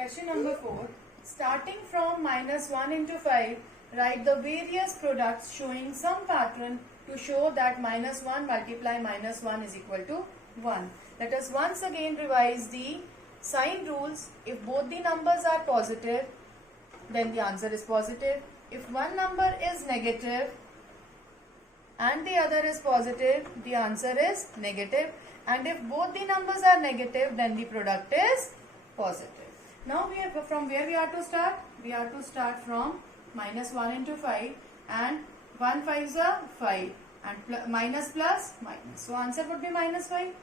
Question number 4. Starting from minus 1 into 5, write the various products showing some pattern to show that minus 1 multiply minus 1 is equal to 1. Let us once again revise the sign rules. If both the numbers are positive, then the answer is positive. If one number is negative and the other is positive, the answer is negative. And if both the numbers are negative, then the product is positive. Now from where we are to start? We are to start from minus 1 into 5 and 1 5s are 5 and minus plus minus. So answer would be minus 5.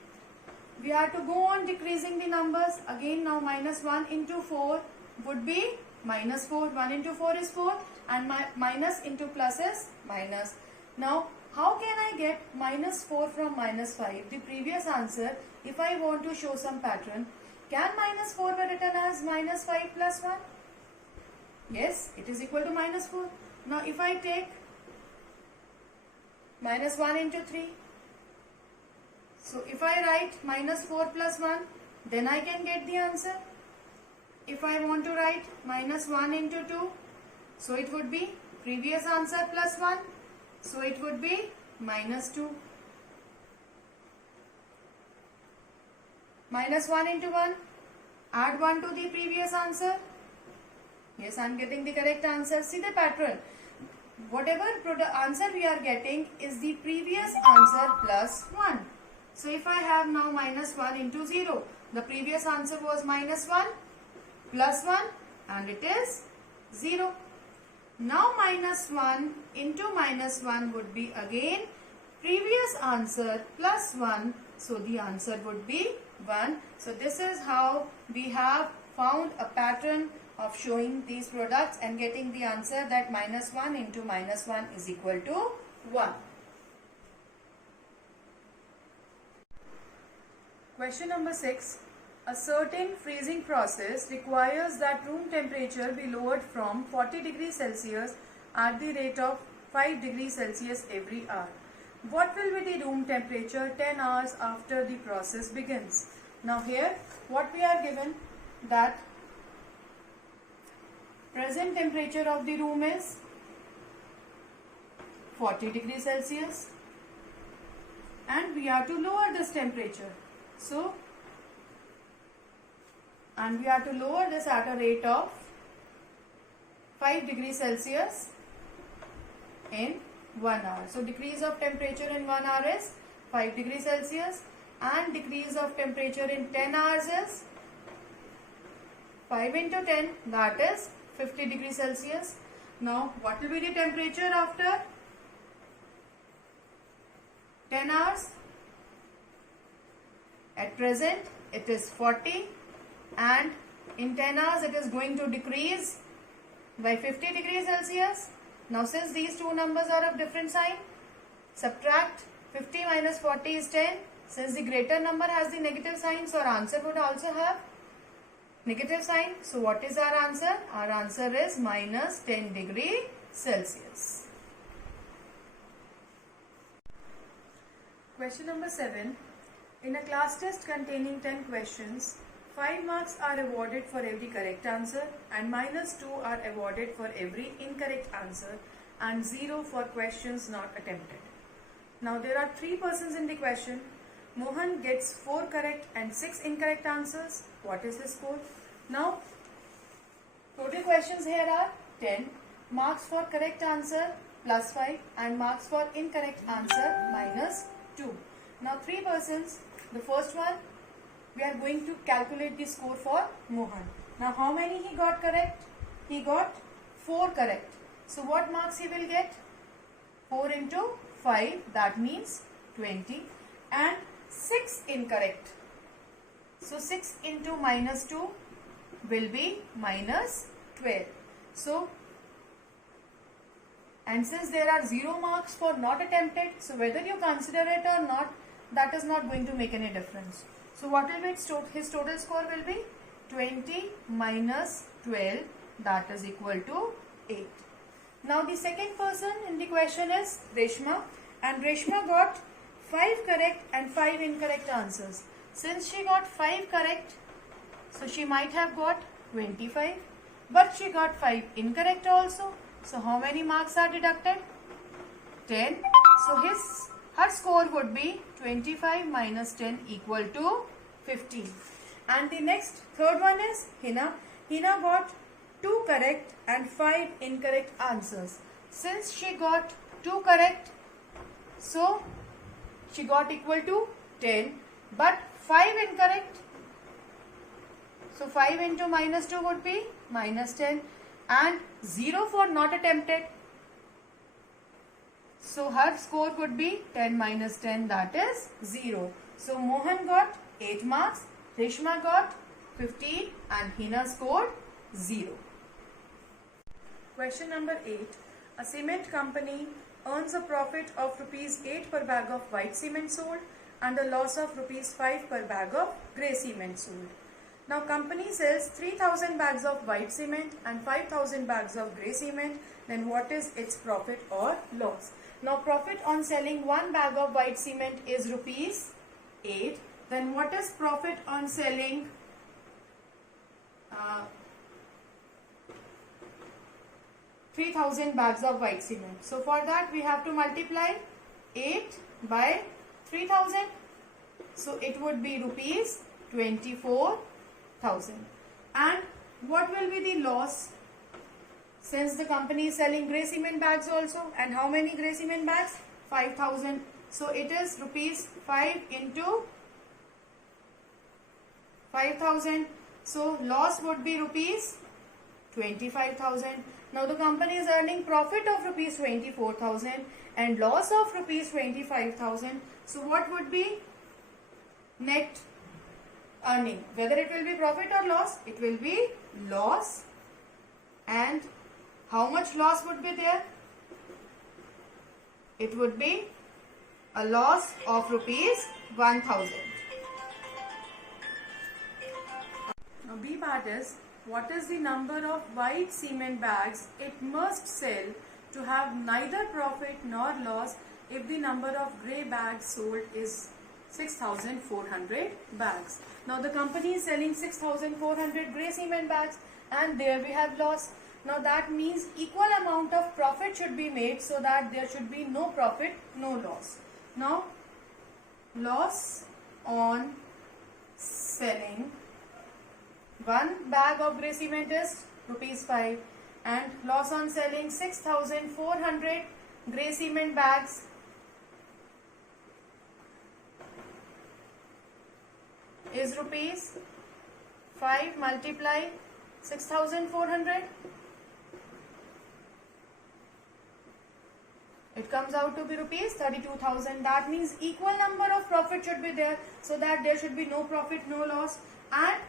We are to go on decreasing the numbers. Again now minus 1 into 4 would be minus 4. 1 into 4 is 4 and minus into plus is minus. Now how can I get minus 4 from minus 5? The previous answer, if I want to show some pattern, can minus 4 be written as minus 5 plus 1? Yes, it is equal to minus 4. Now if I take minus 1 into 3, so if I write minus 4 plus 1, then I can get the answer. If I want to write minus 1 into 2, so it would be previous answer plus 1, so it would be minus 2. Minus 1 into 1, add 1 to the previous answer. Yes, I am getting the correct answer. See the pattern. Whatever answer we are getting is the previous answer plus 1. So if I have now minus 1 into 0, the previous answer was minus 1 plus 1 and it is 0. Now minus 1 into minus 1 would be again previous answer plus 1. So the answer would be 1. So this is how we have found a pattern of showing these products and getting the answer that minus 1 into minus 1 is equal to 1. Question number 6. A certain freezing process requires that room temperature be lowered from 40 degrees Celsius at the rate of 5 degrees Celsius every hour. What will be the room temperature 10 hours after the process begins? Now here what we are given, that present temperature of the room is 40 degrees Celsius and we are to lower this temperature. So, and we are to lower this at a rate of 5 degrees Celsius in 1 hour. So decrease of temperature in 1 hour is 5 degrees Celsius and decrease of temperature in 10 hours is 5 into 10, that is 50 degrees Celsius. Now what will be the temperature after 10 hours? At present it is 40 and in 10 hours it is going to decrease by 50 degrees Celsius. Now since these two numbers are of different sign, subtract 50 minus 40 is 10. Since the greater number has the negative sign, so our answer would also have negative sign. So what is our answer? Our answer is minus 10 degree Celsius. Question number 7. In a class test containing 10 questions, 5 marks are awarded for every correct answer and minus 2 are awarded for every incorrect answer and 0 for questions not attempted. Now there are 3 persons in the question. Mohan gets 4 correct and 6 incorrect answers. What is his score? Now total questions here are 10. Marks for correct answer plus 5 and marks for incorrect answer minus 2. Now 3 persons. The first one, we are going to calculate the score for Mohan. Now how many he got correct? He got 4 correct. So what marks he will get? 4 into 5, that means 20, and 6 incorrect. So 6 into minus 2 will be minus 12. So, and since there are 0 marks for not attempted, so whether you consider it or not, that is not going to make any difference. So what will be his total score will be 20 minus 12, that is equal to 8. Now the second person in the question is Reshma, and Reshma got 5 correct and 5 incorrect answers. Since she got 5 correct, so she might have got 25. But she got 5 incorrect also. So how many marks are deducted? 10. So her score would be 25 minus 10 equal to 15. And the next third one is Hina. Hina got 2 correct and 5 incorrect answers. Since she got 2 correct, so she got equal to 10, but 5 incorrect. So 5 into minus 2 would be minus 10 and 0 for not attempted. So her score would be 10 minus 10, that is 0. So Mohan got 8 marks, Reshma got 15 and Hina scored 0. Question number 8. A cement company earns a profit of rupees 8 per bag of white cement sold and a loss of rupees 5 per bag of grey cement sold. Now company sells 3000 bags of white cement and 5000 bags of grey cement. Then what is its profit or loss? Now profit on selling 1 bag of white cement is rupees 8. Then what is profit on selling 3000 bags of white cement? So for that we have to multiply 8 by 3000. So it would be rupees 24,000. And what will be the loss? Since the company is selling grey cement bags also, and how many grey cement bags? 5000. So it is rupees 5 into 5000. So loss would be rupees 25,000. Now the company is earning profit of rupees 24,000 and loss of rupees 25,000. So what would be net earning? Whether it will be profit or loss? It will be loss. And how much loss would be there? It would be a loss of rupees 1,000. Now B part is, what is the number of white cement bags it must sell to have neither profit nor loss if the number of grey bags sold is 6,400 bags. Now the company is selling 6,400 grey cement bags and there we have loss. Now that means equal amount of profit should be made so that there should be no profit, no loss. Now loss on selling 1 bag of grey cement is rupees 5 and loss on selling 6,400 grey cement bags is rupees 5 multiply 6,400. It comes out to be rupees 32,000. That means equal number of profit should be there so that there should be no profit, no loss. And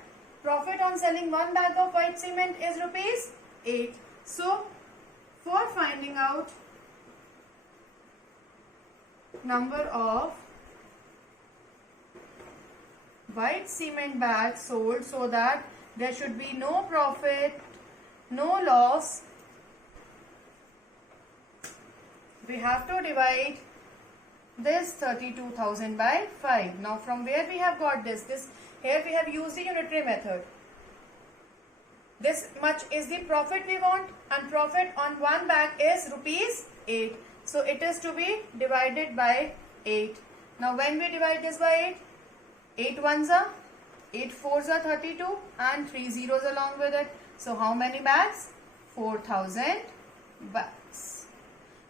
profit on selling 1 bag of white cement is rupees 8. So for finding out number of white cement bags sold so that there should be no profit, no loss, we have to divide this 32,000 by 5. Now from where we have got this? Here we have used the unitary method. This much is the profit we want and profit on 1 bag is rupees 8. So it is to be divided by 8. Now when we divide this by 8, 8 ones are 8 fours are 32 and 3 zeros along with it. So how many bags? 4,000 bags.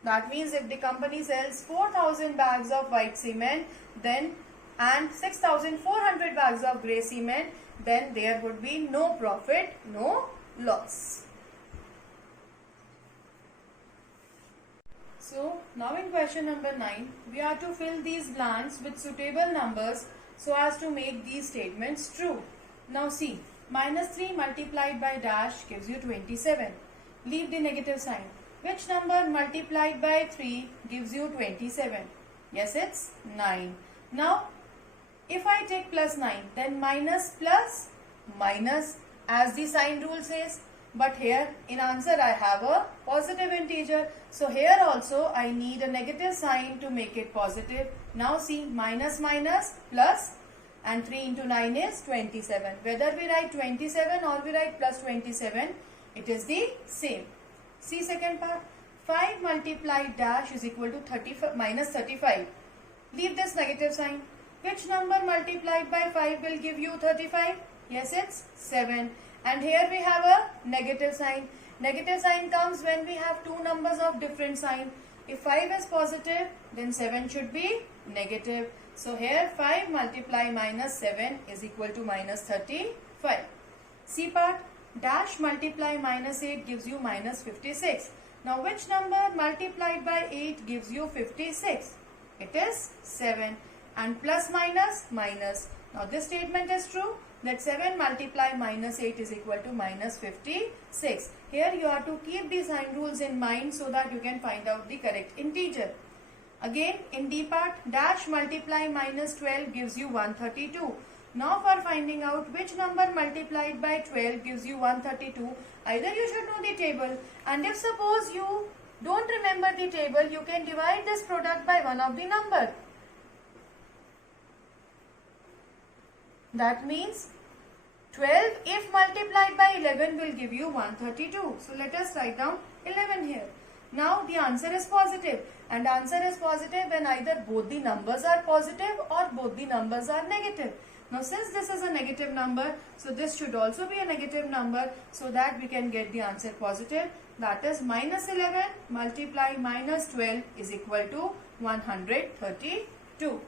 That means if the company sells 4,000 bags of white cement then and 6,400 bags of grey cement, then there would be no profit, no loss. So now in question number 9, we are to fill these blanks with suitable numbers so as to make these statements true. Now see, minus 3 multiplied by dash gives you 27. Leave the negative sign. Which number multiplied by 3 gives you 27? Yes, it's 9. Now, if I take plus 9, then minus plus minus as the sign rule says. But here in answer I have a positive integer. So here also I need a negative sign to make it positive. Now see, minus minus plus and 3 into 9 is 27. Whether we write 27 or we write plus 27, it is the same. See second part. 5 multiplied dash is equal to 35 minus 35. Leave this negative sign. Which number multiplied by 5 will give you 35? Yes, it's 7. And here we have a negative sign. Negative sign comes when we have two numbers of different sign. If 5 is positive, then 7 should be negative. So here 5 multiply minus 7 is equal to minus 35. C part. Dash multiply minus 8 gives you minus 56. Now which number multiplied by 8 gives you 56? It is 7. And plus minus minus. Now this statement is true, that 7 multiply minus 8 is equal to minus 56. Here you have to keep the sign rules in mind so that you can find out the correct integer. Again in D part, dash multiply minus 12 gives you 132. Now for finding out which number multiplied by 12 gives you 132, either you should know the table, and if suppose you don't remember the table, you can divide this product by one of the number. That means 12 if multiplied by 11 will give you 132. So let us write down 11 here. Now the answer is positive, and answer is positive when either both the numbers are positive or both the numbers are negative. Now since this is a negative number, so this should also be a negative number, so that we can get the answer positive. That is minus 11 multiply minus 12 is equal to 132.